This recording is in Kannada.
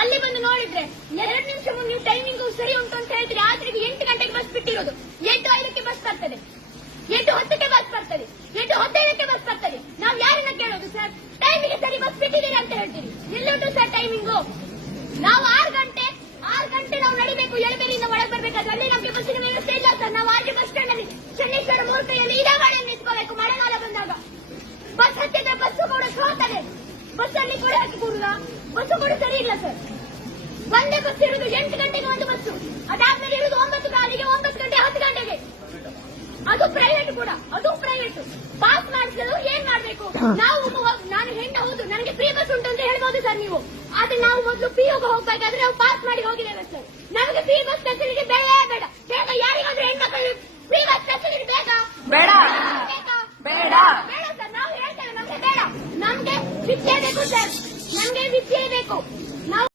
ಅಲ್ಲಿ ಬಂದು ನೋಡಿದ್ರೆ ಎರಡು ನಿಮಿಷ ನೀವು ಟೈಮಿಂಗ್ ಸರಿ ಉಂಟು ಅಂತ ಹೇಳಿದ್ರೆ ಆದ್ರೆ ಎಂಟು ಗಂಟೆಗೆ ಬಸ್ ಬಿಟ್ಟಿರೋದು. ಎಂಟು ಐದಕ್ಕೆ ಬಸ್ ಬರ್ತದೆ. ಎಂಟು ಹತ್ತಕ್ಕೆ ಬಸ್ ಬರ್ತದೆ. ಎಂಟು ಹದಿನೈದಕ್ಕೆ ಬಸ್ ಬರ್ತದೆ. ನಾವು ಯಾರನ್ನ ಕೇಳೋದು ಸರ್ ಟೈಮಿಗೆ ಸರಿ ಬಸ್ ಬಿಟ್ಟಿದ್ದೀರಿ ಅಂತ ಹೇಳ್ತೀರಿ. ಎಲ್ಲುಂಟು ಸರ್ ಟೈಮಿಂಗು ನಾವು ಆರು ಗಂಟೆ ಆರು ಗಂಟೆ ನಾವು ನಡಿಬೇಕು. ಎಳಬೇರಿಯಿಂದ ಒಳಗೆ ಬರ್ಬೇಕಾದ್ರೆ ಅಲ್ಲಿ ನಮಗೆ ಬಸ್ಸಿನ ವ್ಯವಸ್ಥೆ ಇಲ್ಲ ಸರ್ ನಾವು ಆರ್ಜಿ ಬಸ್ ಸ್ಟ್ಯಾಂಡ್ ಅಲ್ಲಿ ಶನೇಶ್ವರ ಮೂರ್ತಿಯಲ್ಲಿ ಇದೇ ಗಾಡಿಯಲ್ಲಿ ನಿಂತ್ಕೋಬೇಕು. ಮಳೆಗಾಲ ಬಂದಾಗ. ಬಸ್ ಹತ್ತಿದ್ರೆ ಬಸ್ಸು ಕೂಡ ಸೋತದೆ. ಬಸ್ ಅಲ್ಲಿ ಕೂಡ ಹಾಕಿ ಕೂಡುದ ಬಸ್ಸು ಕೂಡ ಸರಿ ಇಲ್ಲ ಸರ್. ಒಂದೇ ಬಸ್ ಇರುವುದು ಎಂಟು ಗಂಟೆಗೆ ಒಂದು ಬಸ್ಸು. ಅದಾದ್ಮೇಲೆ ಇರುವುದು ಒಂಬತ್ತು ಕಾಲಿಗೆ ಒಂಬತ್ತು ಗಂಟೆ ಹತ್ತು ಗಂಟೆಗೆ. ಅದು ಪ್ರೈವೇಟ್ ಕೂಡ ಅದು ಪ್ರೈವೇಟ್ ಪಾಸ್ ಮಾಡಿಸಲು ಏನ್ ಮಾಡ್ಬೇಕು? ನಾವು ನಾನು ಹೆಣ್ಣು ಹೌದು ನನಗೆ ಫ್ರೀ ಬಸ್ ಉಂಟು ಅಂತ ಹೇಳ್ಬೋದು ಸರ್ ನೀವು. ಆದ್ರೆ ನಾವು ಮೊದಲು ಪಿ ಯುಗೆ ಹೋಗ್ಬೇಕಾದ್ರೆ ನಾವು ಪಾಸ್ ಮಾಡಿ ಹೋಗಿದ್ದೇವೆ ಸರ್. ನಮಗೆ ಫ್ರೀ ಬಸ್ ಫೆಸಿಲಿಟಿ ಬೇಡ ಬೇಡ. ಬೇಗ ಯಾರಿಗಾದ್ರೂ ಹೆಣ್ಮಕ್ಳು ಫ್ರೀ ಬಸ್ ಫೆಸಿಲಿಟಿ ಬೇಕಾ? ಬೇಡ. ಬೇಡ. ಬೇಡ ಸರ್ ನಾವು ಹೇಳ್ತೇವೆ ನಮಗೆ ಬೇಡ. ನಮ್ಗೆ ಶಿಕ್ಷೆ ಬೇಕು ಸರ್. ನಮ್ಗೆ ವಿದ್ಯೆ ಬೇಕು. ನಾವು